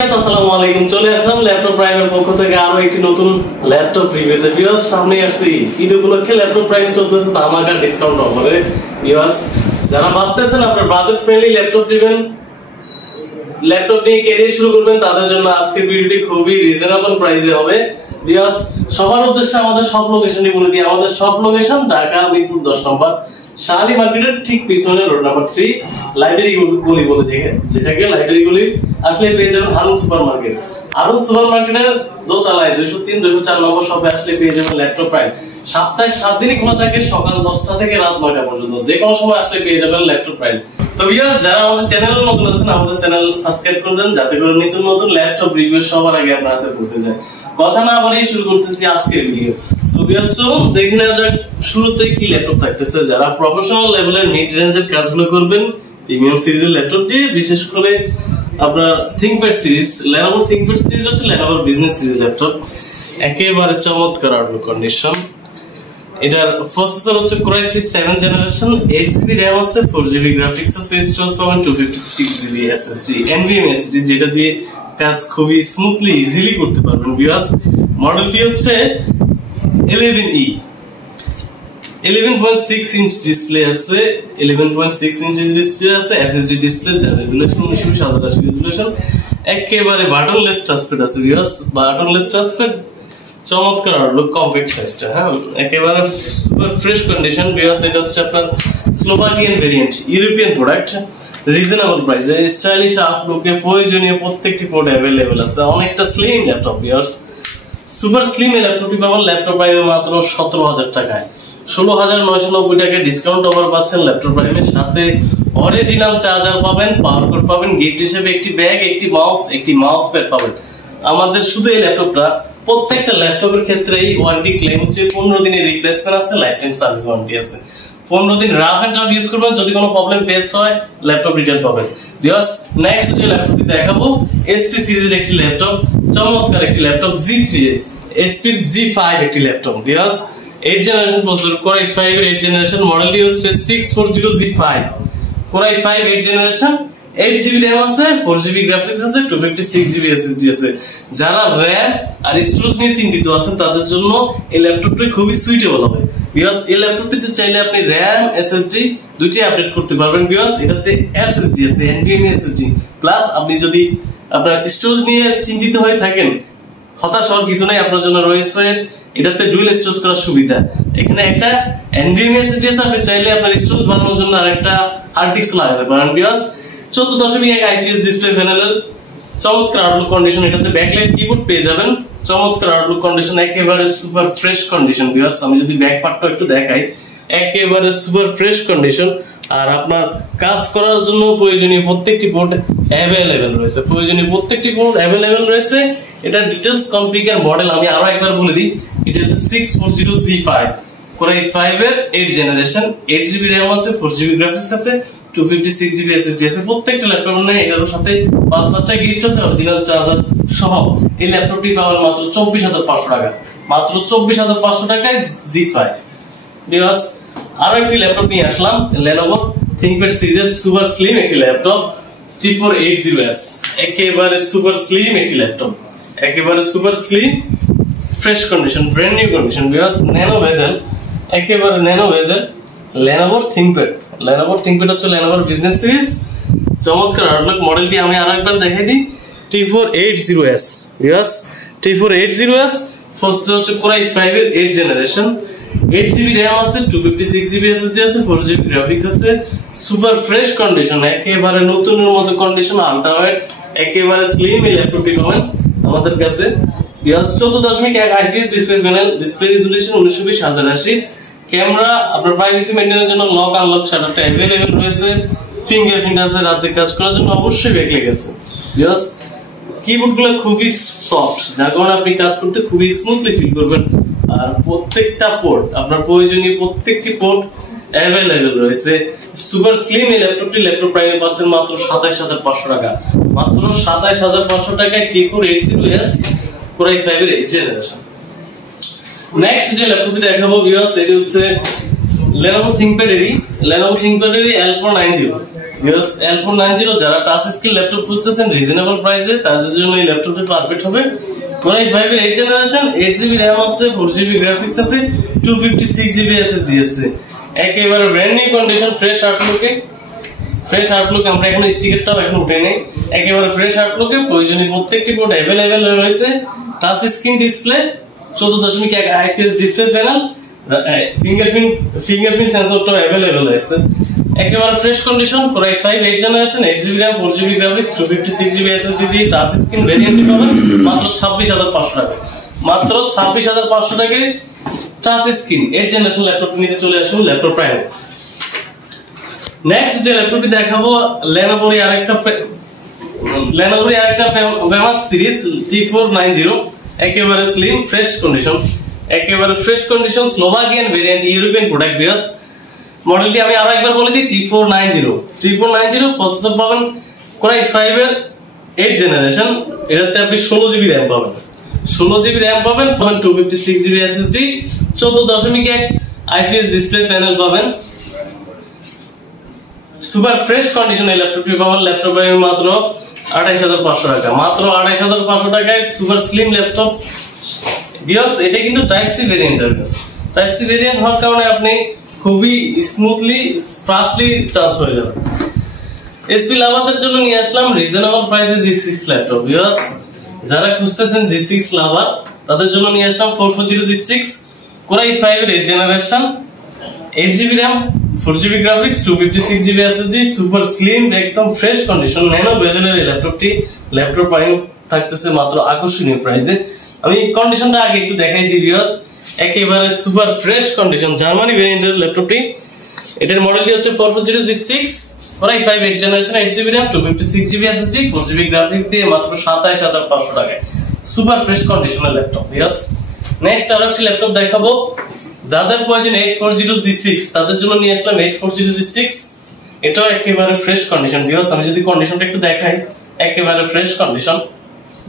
আসসালামু আলাইকুম, চলে আসলাম ল্যাপটপ প্রাইমের পক্ষ থেকে আরো একটি নতুন ল্যাপটপ রিভিউতে। ভিউয়ার্স, সামনে আসছি ঈদ উপলক্ষে ল্যাপটপ প্রাইম চলতেছে ধামাকা ডিসকাউন্ট অফারে। ভিউয়ার্স, যারা ভাবতেছেন আপনার বাজেট ফ্রেন্ডলি ল্যাপটপ নেবেন, ল্যাপটপ নিয়ে ক্যারিয়ার শুরু করবেন, তাদের জন্য আজকের ভিডিওটি খুবই রিজনেবল প্রাইসে হবে। ভিউয়ার্স, সবার উদ্দেশ্যে আমাদের সব লোকেশনই বলে দিই। আমাদের সব লোকেশন ঢাকা মিরপুর 10 নম্বর শাহালি মার্কেটের ঠিক পিছনে রোড নাম্বার 3 লাইব্রেরি গলি বলে যেটাকে লাইব্রেরি গলি আসলে পেয়ে যাবেন Harun super market. Harun super মার্কেটের দোতলায় 203 204 নম্বর শপে আসলে পেয়ে যাবেন ল্যাপটপ প্রাইম। সপ্তাহে 7 দিনই খোলা থাকে, সকাল 10টা থেকে রাত 9টা পর্যন্ত। যে কোনো সময় আসলে পেয়ে যাবেন ল্যাপটপ প্রাইম। তো ভিউয়ার্স, যারা আমাদের চ্যানেলে নতুন আছেন, আমাদের চ্যানেল সাবস্ক্রাইব করে দেন যাতে করে নিত্য নতুন ল্যাপটপ রিভিউ সবার আগে আপনার হাতে পৌঁছে যায়। কথা না বাড়িয়ে শুরু করতেছি আজকের ভিডিও। তো ভিউয়ার্স, চলুন দেখে নেওয়া যাক শুরুতে কি ল্যাপটপ থাকতেছে। যারা প্রফেশনাল লেভেলের মিড রেঞ্জের কাজগুলো করবেন প্রিমিয়াম সিরিজের ল্যাপটপ দিয়ে, বিশেষ করে আপনার ThinkPad series, Lenovo ThinkPad series হচ্ছে Lenovo বিজনেস সিরিজ ল্যাপটপ। একেবারে চমৎকার আউটলুক কন্ডিশন। এটার প্রসেসর হচ্ছে Core i3 7th generation, 8GB RAM আছে, 4GB গ্রাফিক্স আছে, স্টোরেজ পাবেন 256GB SSD NVMe SSD, যেটা দিয়ে কাজ খুবই স্মুথলি ইজিলি করতে পারবেন। ভিউয়ার্স, মডেলটি হচ্ছে 11E 11.6 ইঞ্চ ডিসপ্লে আছে, 11.6 ইঞ্চ ডিসপ্লে আছে, FHD ডিসপ্লে, যার রেজোলিউশন 1920x1080 রেজোলিউশন, একেবারে বাটনলেস টাচপ্যাড আছে। ভিউয়ার্স, বাটনলেস টাচপ্যাড, চমৎকার আউটলুক, কম্প্যাক্ট সাইজটা, হ্যাঁ একেবারে সুপার ফ্রেশ কন্ডিশন। ভিউয়ার্স, এটা হচ্ছে আপনার Slovakian variant, European product, reasonable প্রাইসে, স্টাইলিশ আউটলুকে প্রয়োজনীয় প্রত্যেকটি পোর্ট অ্যাভেলেবেল আছে। অনেকটা slim laptop. Viewers, super slim এই ল্যাপটপটি পাবেন ল্যাপটপ প্রাইমে মাত্র 17,000 টাকায়। 16,990 টাকায় ডিসকাউন্ট অফার পাচ্ছেন ল্যাপটপ প্রাইমের সাথে। অরিজিনাল চার্জার পাবেন, পাওয়ার কোড পাবেন, গিফট হিসেবে একটি ব্যাগ, একটি মাউস প্যাড পাবেন। আমাদের শুধু এই ল্যাপটপটা, প্রত্যেকটা ল্যাপটপের ক্ষেত্রেই ওয়ারেন্টি ক্লেম হচ্ছে 15 দিনের রিপ্লেসমেন্ট আছে, লাইফ টাইম সার্ভিস ওয়ারেন্টি আছে। 15 দিন রাফ এন্ড টাফ ইউজ করবেন, যদি কোনো প্রবলেম ফেস হয় ল্যাপটপ রিটার্ন পাবেন। ভিউয়ার্স, নেক্সট যে ল্যাপটপটি দেখাবো HP সিরিজের একটি ল্যাপটপ, চমৎকার একটি ল্যাপটপ, G3 HP G5 একটি laptop. Viewers, 8 generation processor, Core i5 এর 8 জেনারেশন, মডেলটি হচ্ছে 640G5, Core i5 8 generation, 8GB RAM আছে, 4GB গ্রাফিক্স আছে, 256GB SSD আছে। যারা RAM আর স্টোরেজ নিয়ে চিন্তিত আছেন তাদের জন্য এই ল্যাপটপটি খুবই সুইটেবল হবে। ভিউয়ার্স, এই ল্যাপটপটিতে চাইলে আপনি RAM SSD দুইটি আপডেট করতে পারবেন। ভিউয়ার্স, এটাতে SSD আছে, NVMe SSD, প্লাস আপনি যদি আপনার স্টোরেজ নিয়ে চিন্তিত হয়ে থাকেন, হতাশ হওয়ার কিছু নাই, আপনার জন্য রয়েছে এটাতে ডুয়াল স্টোরেজ করার সুবিধা। এখানে একটা NVMe SSD আছে, আপনি চাইলে আপনার স্টোরেজ বাড়ানোর জন্য আরেকটা হার্ড ডিস্ক লাগাতে পারেন। ভিউয়ার্স, 14.1 IPS ডিসপ্লে প্যানেলের চমৎকার আউটলুক কন্ডিশন। এটাতে ব্যাকলাইট কিবোর্ড পেয়ে যাবেন, চমৎকার আউটলুক কন্ডিশন, একেবারে সুপার ফ্রেশ কন্ডিশন। ভিউয়ার্স, আমি যদি ব্যাক পার্টটা একটু দেখাই, একেবারে সুপার ফ্রেশ কন্ডিশন। আর আপনার কাজ করার জন্য প্রয়োজনীয় প্রত্যেকটি পোর্ট অ্যাভেলেবেল রয়েছে। এটা ডিটেইলস কনফিগার মডেল আমি আরো একবার বলে দিই। এটা হচ্ছে 640G5, Core i5 এর 8 জেনারেশন, 8GB RAM আছে, 4GB গ্রাফিক্স আছে, 256GB SSD আছে। প্রত্যেকটা ল্যাপটপ নেই এটার সাথে 5-5টা গিফট আছে, অরিজিনাল চার্জার সহ। এই ল্যাপটপটি পাবেন মাত্র 24,500 টাকা, মাত্র 24,500 টাকায় G5। ভিউয়ার্স, আরো একটি ল্যাপটপ নিয়ে আসলাম, Lenovo ThinkPad সিরিজের সুপার স্লিম একটি ল্যাপটপ, T480S, একেবারে সুপার স্লিম একটি ল্যাপটপ, একেবারে super slim, fresh condition, brand new condition. Viewers, nano bezel, একেবারে ন্যানো ভেজেল, Lenovo ThinkPad হচ্ছে Lenovo বিজনেস সিরিজ, চমৎকার আউটলুক। মডেলটি আমি আরো একবার দেখাই দিই, T480S। ভিউয়ার্স, T480S, প্রসেসর হচ্ছে Core i5 এর 8 জেনারেশন, 8GB RAM আছে, 256GB SSD আছে, 4GB গ্রাফিক্স আছে, সুপার ফ্রেশ কন্ডিশন, একেবারে নতুনের মতো কন্ডিশন, আলট্রা ওয়াইড, একেবারে স্লিম এই ল্যাপটপটি পাবেন আমাদের কাছে। 14.1 IPS display panel, display resolution 1920x1080, camera আপনার প্রাইভেসি মেইনটেইনের জন্য লক আনলক শাটারটা अवेलेबल রয়েছে, ফিঙ্গারপ্রিন্ট আছে, রাতে কাজ করার জন্য অবশ্যই ব্যাকলাইট আছে। ভিউয়ার্স, কিবোর্ডগুলো খুবই সফট, যার কারণে আপনি কাজ করতে খুবই স্মুথলি ফিল করবেন। আর প্রত্যেকটা পোর্ট, আপনার প্রয়োজনীয় প্রত্যেকটি পোর্ট অ্যাভেলেবল রয়েছে। সুপার স্লিম এই ল্যাপটপটি ল্যাপটপ প্রাইমে পাচ্ছেন মাত্র 27,500 টাকা, মাত্র 27,500 টাকায় T480S, Core i5 এর 8 জেনারেশন। নেক্সট যে ল্যাপটপটি দেখাবো ভিউয়ার্স, এটি হচ্ছে Lenovo ThinkPad এর L490। ভিউয়ার্স L490 যারা টাচ স্ক্রিন ল্যাপটপ খুঁজতেছেন রিজনেবল প্রাইসে তাদের জন্য এই ল্যাপটপটা পারফেক্ট হবে। Core i5 এর 8 জেনারেশন, 8GB RAM আছে, 4GB গ্রাফিক্স আছে, 256GB SSD আছে। একেবারে brand new condition, fresh Outlook আমরা এখন স্টিকারটাও এখন উঠে নেই। একেবারে ফ্রেশ আউটলুকে প্রয়োজনীয় প্রত্যেকটি পোর্ট अवेलेबल রয়েছে। Touch screen display, 14.1 IPS display panel, fingerprint সেন্সরটাও अवेलेबल আছে। একেবারে fresh condition, Core i5 8 generation, 8GB RAM, 4GB graphics, 256GB SSD দিয়ে টাচ স্ক্রিন ভেরিয়েন্ট পাবেন মাত্র 26,500 টাকা। মাত্র 26,500 টাকায় টাচ স্ক্রিন 8 জেনারেশন ল্যাপটপ নিতে চলে আসুন ল্যাপটপ প্রাইমে। নেক্সট যে ল্যাপটপটি দেখাবো Lenovo এর আরেকটা ফেমাস সিরিজ T490, একেবারে slim fresh condition, Slovakian variant, European product বিয়াস। মডেলটি আমি আরো একবার বলে দিই, T490 প্রসেসর পাবেন Core i5 এর 8 জেনারেশন, এটাতে আপনি 16GB RAM পাবেন, 256GB SSD, 14.1 IPS display panel পাবেন। সুপার ফ্রেশ কন্ডিশন এই ল্যাপটপটি পাবেন ল্যাপটপ প্রাইমে মাত্র 28,500 টাকা। মাত্র 28,500 টাকায় সুপার স্লিম ল্যাপটপ বিয়াস। এটা কিন্তু টাইপ সি ভেরিয়েন্ট হওয়ার কারণে আপনি খুবই স্মুথলি ফাস্টলি চার্জ হয়ে যাবে। এসপি লাভারদের জন্য নিয়ে আসলাম রিজনেবল প্রাইসে G6 ল্যাপটপ বিয়াস। যারা খুঁজতেছেন G6 লাভার তাদের জন্য নিয়ে আসলাম 440 G6 Core i5 এর 8 generation, 8GB RAM, 4GB graphics, 256GB SSD, super slim একদম ফ্রেশ কন্ডিশন, ন্যানো বেজেলের এই ল্যাপটপটি ল্যাপটপ প্রাইস থাকতেছে মাত্র আকর্ষণীয় প্রাইসে। আমি কন্ডিশনটা আগে একটু দেখাই দিই ভিউয়ার্স। একেবারে সুপার ফ্রেশ কন্ডিশন, জার্মানি ভেরিয়েন্টের ল্যাপটপটি। এটার মডেলটি হচ্ছে 440 G6 Core i5 8 generation, 8GB RAM, 256GB SSD, 4GB graphics দিয়ে মাত্র 27,500 টাকায় সুপার ফ্রেশ কন্ডিশনের ল্যাপটপ ভিউয়ার্স। নেক্সট আরেকটি ল্যাপটপ দেখাবো যাদের প্রয়োজন 840 G6 তাদের জন্য নিয়ে আসলাম 840 G6। এটাও একেবারে ফ্রেশ কন্ডিশন ভিউয়ার্স। আমি যদি কন্ডিশনটা একটু দেখাই, একেবারে fresh condition,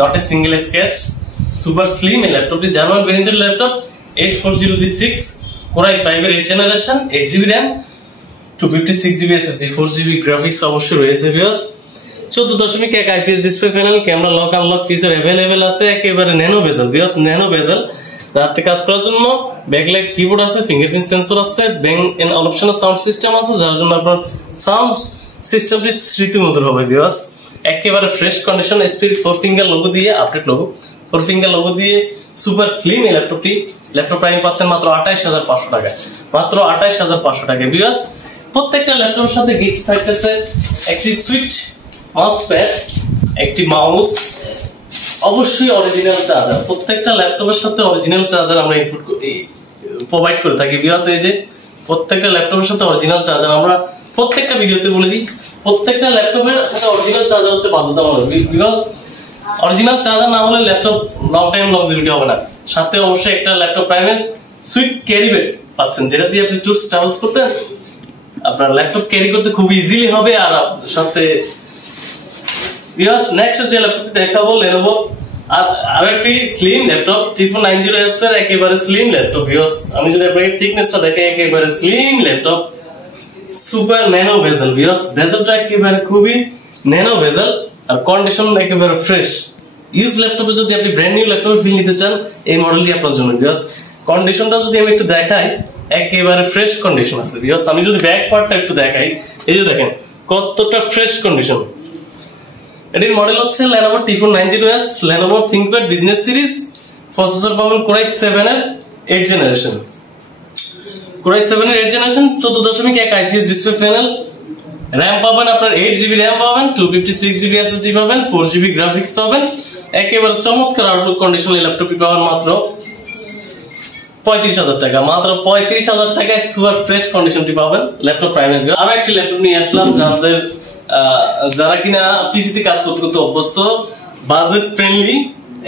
not a single scratch, super slim এই ল্যাপটপটি, জার্মান ভেরিয়েন্টের ল্যাপটপ, 840 G6 Core i5 এর 8 generation, 8GB RAM, 256GB SSD, 4GB graphics অবশ্যই রয়েছে viewers. 14.1 IPS display panel, camera lock unlock feature available আছে। একেবারে ন্যানো বেজেল ভিউয়ার্স, ন্যানো বেজেল রাতে কাজ করার জন্য। ব্যাকলাইট কিবোর্ড আছে, ফিঙ্গারপ্রিন্ট সেন্সর আছে, ব্যাং এন্ড অপশনাল সাউন্ড সিস্টেম আছে, যার জন্য আপনার সাউন্ড সিস্টেমটি স্মৃতিমধুর হবে ভিউয়ার্স। একেবারে fresh condition, spirit 4 finger logo দিয়ে, আপডেট লোগো 4 ফিঙ্গার লোগো দিয়ে সুপার স্লিম এই ল্যাপটপটি ল্যাপটপ প্রাইস পাচ্ছেন মাত্র 28,500 টাকা। মাত্র 28,500 টাকা ভিউয়ার্স। প্রত্যেকটা ল্যাপটপের সাথে গিফট থাকতেছে একটি সুইট মাউস প্যাড, একটি মাউস, অবশ্যই অরিজিনাল চার্জার। প্রত্যেকটা ল্যাপটপের সাথে অরিজিনাল চার্জার আমরা ইনপুট প্রোভাইড করে থাকি ভিউয়ার্স। এই যে প্রত্যেকটা ল্যাপটপের সাথে অরিজিনাল চার্জার আমরা প্রত্যেকটা ভিডিওতে বলে দিই, প্রত্যেকটা ল্যাপটপের সাথে অরিজিনাল চার্জার হচ্ছে বাধ্যতামূলক বিকজ অরিজিনাল চার্জার না হলে ল্যাপটপ লং টাইম লংজিভিটি হবে না। সাথে অবশ্যই একটা ল্যাপটপ প্রাইমের সুইট ক্যারি ব্যাগ পাচ্ছেন, যেটা দিয়ে আপনি টুরস ট্রাভেলস করতে আপনার ল্যাপটপ ক্যারি করতে খুব ইজিলি হবে। আর সাথে ভিউয়ার্স নেক্সট যে ল্যাপটপটি দেখাবো Lenovo আর একটি স্লিম ল্যাপটপ T490S এর একেবারে স্লিম ল্যাপটপ ভিউয়ার্স। আমি যদি আপনাকে থিকনেসটা দেখাই, একেবারে slim laptop, super nano bezel viewers. বেজেলটা একেবারে খুবই ন্যানো বেজেল আর কন্ডিশন একেবারে ফ্রেশ। ইউজ ল্যাপটপে যদি আপনি ব্র্যান্ড নিউ ল্যাপটপে ফিল নিতে চান এই মডেলটি আপনার জন্য ভিউয়ার্স। কন্ডিশনটা যদি আমি একটু দেখাই, একেবারে ফ্রেশ কন্ডিশন আছে ভিউয়ার্স। আমি যদি ব্যাক পার্টটা একটু দেখাই, এই যে দেখেন কতটা ফ্রেশ কন্ডিশন। এটির মডেল হচ্ছে Lenovo T490S, Lenovo ThinkPad business series. Processor পাবেন Core i7 এর 8 জেনারেশন, Core i7 এর 8 generation, 14.1 IPS display panel, RAM পাবেন আপনার 8GB RAM পাবেন, 256GB SSD পাবেন, 4GB গ্রাফিক্স পাবেন। একেবারে চমৎকার আউটলুক কন্ডিশন এই ল্যাপটপটি পাবেন মাত্র 35,000 টাকা। মাত্র 35,000 টাকায় সুপার ফ্রেশ কন্ডিশনটি পাবেন ল্যাপটপ প্রাইমের। আরো একটি ল্যাপটপ নিয়ে আসলাম যারা কিনা পিসিতে কাজ করতে করতে অভ্যস্ত, বাজেট ফ্রেন্ডলি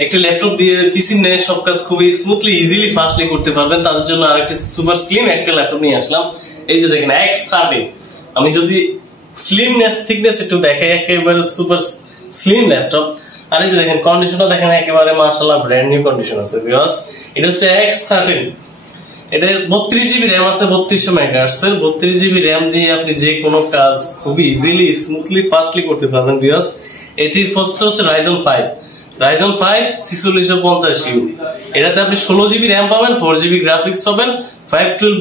একটি ল্যাপটপ দিয়ে পিসি নিয়ে সব কাজ খুবই স্মুথলি ইজিলি ফাস্টলি করতে পারবেন। তাদের জন্য আরেকটি সুপার স্লিম একটা ল্যাপটপ নিয়ে আসলাম। এই যে দেখেন X30, আমি যদি স্লিমনেস থিকনেস একটু দেখাই, একেবারে সুপার স্লিম ল্যাপটপ। আর এই যে দেখেন কন্ডিশনটা দেখেন, একেবারে মাশাআল্লাহ ব্র্যান্ড নিউ কন্ডিশন আছে ভিউয়ার্স। এটা হচ্ছে X13, এটা 32 জিবি র্যাম আছে, 3200 মেগাহার্টজ এর। 32 জিবি র্যাম দিয়ে আপনি যে কোনো কাজ খুবই ইজিলি স্মুথলি ফাস্টলি করতে পারবেন ভিউয়ার্স। এটির প্রসেসর হচ্ছে Ryzen 5 4650U। এটাতে আপনি 16 জিবি র্যাম পাবেন, 4 জিবি গ্রাফিক্স পাবেন, 512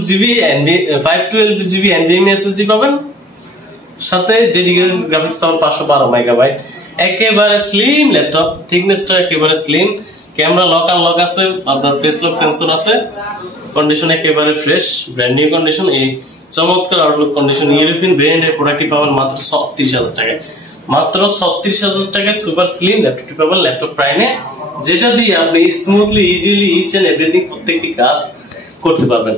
জিবি NVMe SSD পাবেন, সাথে ডেডিকেটেড গ্রাফিক্স পাবেন 512 মেগাবাইট। একেবারে স্লিম ল্যাপটপ, থিকনেসটা একেবারে স্লিম। ক্যামেরা লক আনলক আছে, আপনার ফেস লক সেন্সর আছে, কন্ডিশন একেবারে ফ্রেশ, ব্র্যান্ড নিউ কন্ডিশন। এই চমৎকার আউটলুক কন্ডিশন ইউরোপিয়ান ব্র্যান্ডের প্রোডাক্টটি পাবেন মাত্র 36,000 টাকায়। মাত্র 36,000 টাকায় সুপার স্লিম ল্যাপটপটি পাবেন ল্যাপটপ প্রাইমে, যেটা দিয়ে আপনি smoothly easily each and everything প্রত্যেকটি কাজ করতে পারবেন।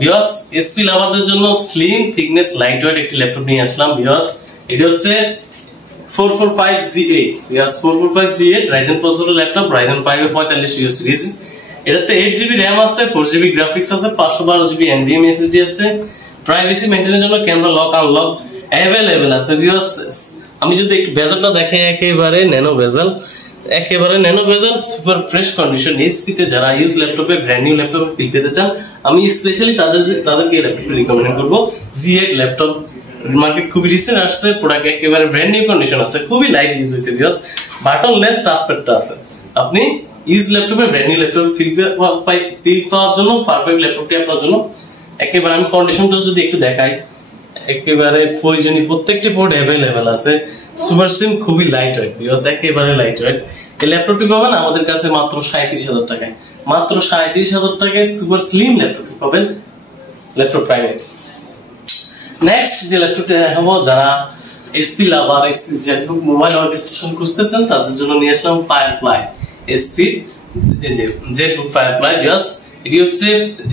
ভিউয়ার্স, এসপি লাভারদের জন্য স্লিম থিকনেস লাইট ওয়েট একটি ল্যাপটপ নিয়ে আসলাম ভিউয়ার্স। এটি হচ্ছে 445G8 ভিউয়ার্স, 445G8 Ryzen প্রসেসরের ল্যাপটপ, Ryzen 5 এর 45U সিরিজ। এটাতে 8 জিবি র্যাম আছে, 4 জিবি গ্রাফিক্স আছে, 512 জিবি NVMe SSD আছে। প্রাইভেসি মেইনটেইনের জন্য ক্যামেরা লক আনলক अवेलेबल আছে ভিউয়ার্স। আমি যদি একটু বেজেলটা দেখাই, একেবারে ন্যানো বেজেল, একেবারে ন্যানো বেজেল, সুপার ফ্রেশ কন্ডিশন। এইচপি তে যারা ইউজ ল্যাপটপে ব্র্যান্ড নিউ ল্যাপটপ ফিল পেতে চান, আমি স্পেশালি তাদেরকে এই ল্যাপটপটি রিকমেন্ড করব। G8 ল্যাপটপ মার্কেট খুবই রিসেন্ট আসছে, প্রোডাক্ট একেবারে ব্র্যান্ড নিউ কন্ডিশন আছে, খুবই লাইট ইউজ হয়েছে ভিউয়ার্স। বাটনলেস টাচপ্যাডটা আছে। আপনি ইউজ ল্যাপটপে ব্র্যান্ড নিউ ল্যাপটপ ফিল পাওয়ার জন্য পারফেক্ট ল্যাপটপটি আপনার জন্য। একেবারে আমি কন্ডিশনটা যদি একটু দেখাই, একেবারে প্রয়োজনীয় প্রত্যেকটি পোর্ট अवेलेबल আছে। সুপার স্লিম, খুবই লাইট ওয়েট ভিউয়ার্স, একেবারে লাইট ওয়েট। এই ল্যাপটপটি পাবেন আমাদের কাছে মাত্র 37,000 টাকায়। মাত্র 37,000 টাকায় সুপার স্লিম ল্যাপটপটি পাবেন ল্যাপটপ প্রাইমে। নেক্সট যে ল্যাপটপটি দেখাবো, যারা HP lover, HP ZBook mobile workstation খুঁজতেছেন তাদের জন্য নিয়ে আসলাম Firefly HP ZBook Firefly viewers. এটি হচ্ছে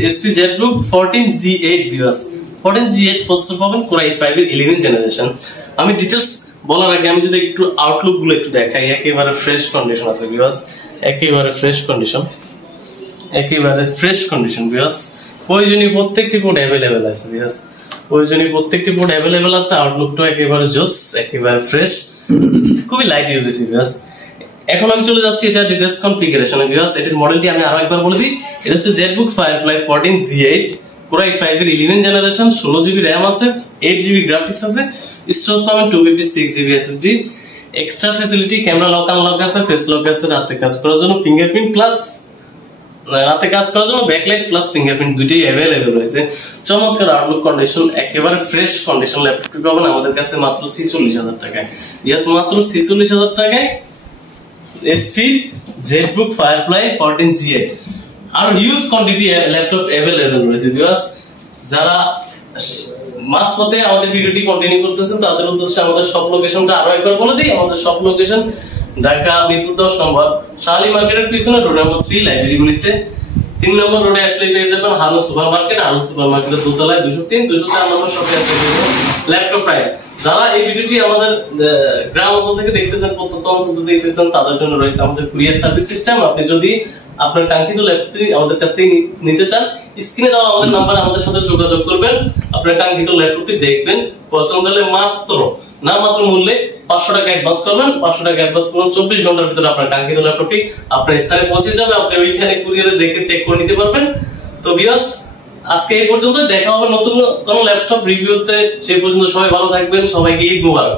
HP ZBook 14G8 viewers. 14G8 processor পাবেন Core i5 এর 11 জেনারেশন। আমি ডিটেইলস বলার আগে আমি যদি একটু আউটলুক গুলো একটু দেখাই, একেবারে ফ্রেশ কন্ডিশন আছে ভিউয়ার্স, একেবারে ফ্রেশ কন্ডিশন, একেবারে ফ্রেশ কন্ডিশন ভিউয়ার্স। প্রয়োজনীয় প্রত্যেকটি পোর্ট अवेलेबल আছে ভিউয়ার্স, প্রয়োজনীয় প্রত্যেকটি পোর্ট अवेलेबल আছে। আউটলুকটা একেবারে জোস, একেবারে ফ্রেশ, খুবই লাইট ইউজ হয়েছে ভিউয়ার্স। এখন আমি চলে যাচ্ছি এটা ডিটেইলস কনফিগারেশনে ভিউয়ার্স। এটার মডেলটি আমি আরো একবার বলে দিই, এটা হচ্ছে Jetbook firefly 14G8 Core i5 এর 11 জেনারেশন, 16 জিবি র‍্যাম আছে, 8 জিবি গ্রাফিক্স আছে, স্টোরেজ পাবেন 256 GB SSD। Extra facility camera lock unlock আছে, ফেস লক আছে, রাতে কাজ করার জন্য ফিঙ্গারপ্রিন্ট প্লাস রাতে কাজ করার জন্য ব্যাকলাইট প্লাস ফিঙ্গারপ্রিন্ট দুইটাই अवेलेबल রয়েছে। চমৎকার আউটলুক কন্ডিশন, একেবারে ফ্রেশ কন্ডিশন ল্যাপটপটি পাবেন আমাদের কাছে মাত্র 46,000 টাকায়। ইয়েস, মাত্র 46,000 টাকায় এসপি জেটবুক ফায়ারফ্লাই 14G8। আর হিউজ কোয়ান্টিটি ল্যাপটপ अवेलेबल রয়েছে ভিউয়ার্স। যারা মাঝপথে আমাদের ভিডিওটি কন্টিনিউ করতেছেন তাদের উদ্দেশ্যে আমাদের সব লোকেশনটা আরো একবার বলে দিই। আমাদের সব লোকেশন ঢাকা মিরপুর 10 নম্বর শালি মার্কেটের পিছনে রোড নম্বর 3 লাইব্রেরিগুলিতে। 3 নম্বর রোডে আসলে পেয়ে যাবেন Harun super market. Harun super মার্কেটের দোতলায় 203 204 নম্বর শপে ল্যাপটপ প্রাইম। যারা এই ভিডিওটি আমাদের গ্রাম অঞ্চল থেকে দেখতেছেন, প্রত্যন্ত অঞ্চল থেকে দেখতেছেন, তাদের জন্য রয়েছে আমাদের কুরিয়ার সার্ভিস সিস্টেম। আপনি যদি আপনার কাঙ্ক্ষিত ল্যাপটপটি আমাদের কাছ থেকে নিতে চান, স্ক্রিনে দেওয়া আমাদের নাম্বারে আমাদের সাথে যোগাযোগ করবেন। আপনার কাঙ্ক্ষিত ল্যাপটপটি দেখবেন, পছন্দ হলে মাত্র মূল্যে 500 টাকা অ্যাডভান্স করবেন। 500 টাকা অ্যাডভান্স করুন, 24 ঘন্টার ভিতরে আপনার কাঙ্ক্ষিত ল্যাপটপটি আপনার স্থানে পৌঁছে যাবে। আপনি ওইখানে কুরিয়ারে দেখে চেক করে নিতে পারবেন। তো ভিউয়ার্স, আজকে এই পর্যন্ত, দেখা হবে নতুন কোন ল্যাপটপ রিভিউতে। সেই পর্যন্ত সবাই ভালো থাকবেন, সবাইকে ঈদ মোবারক।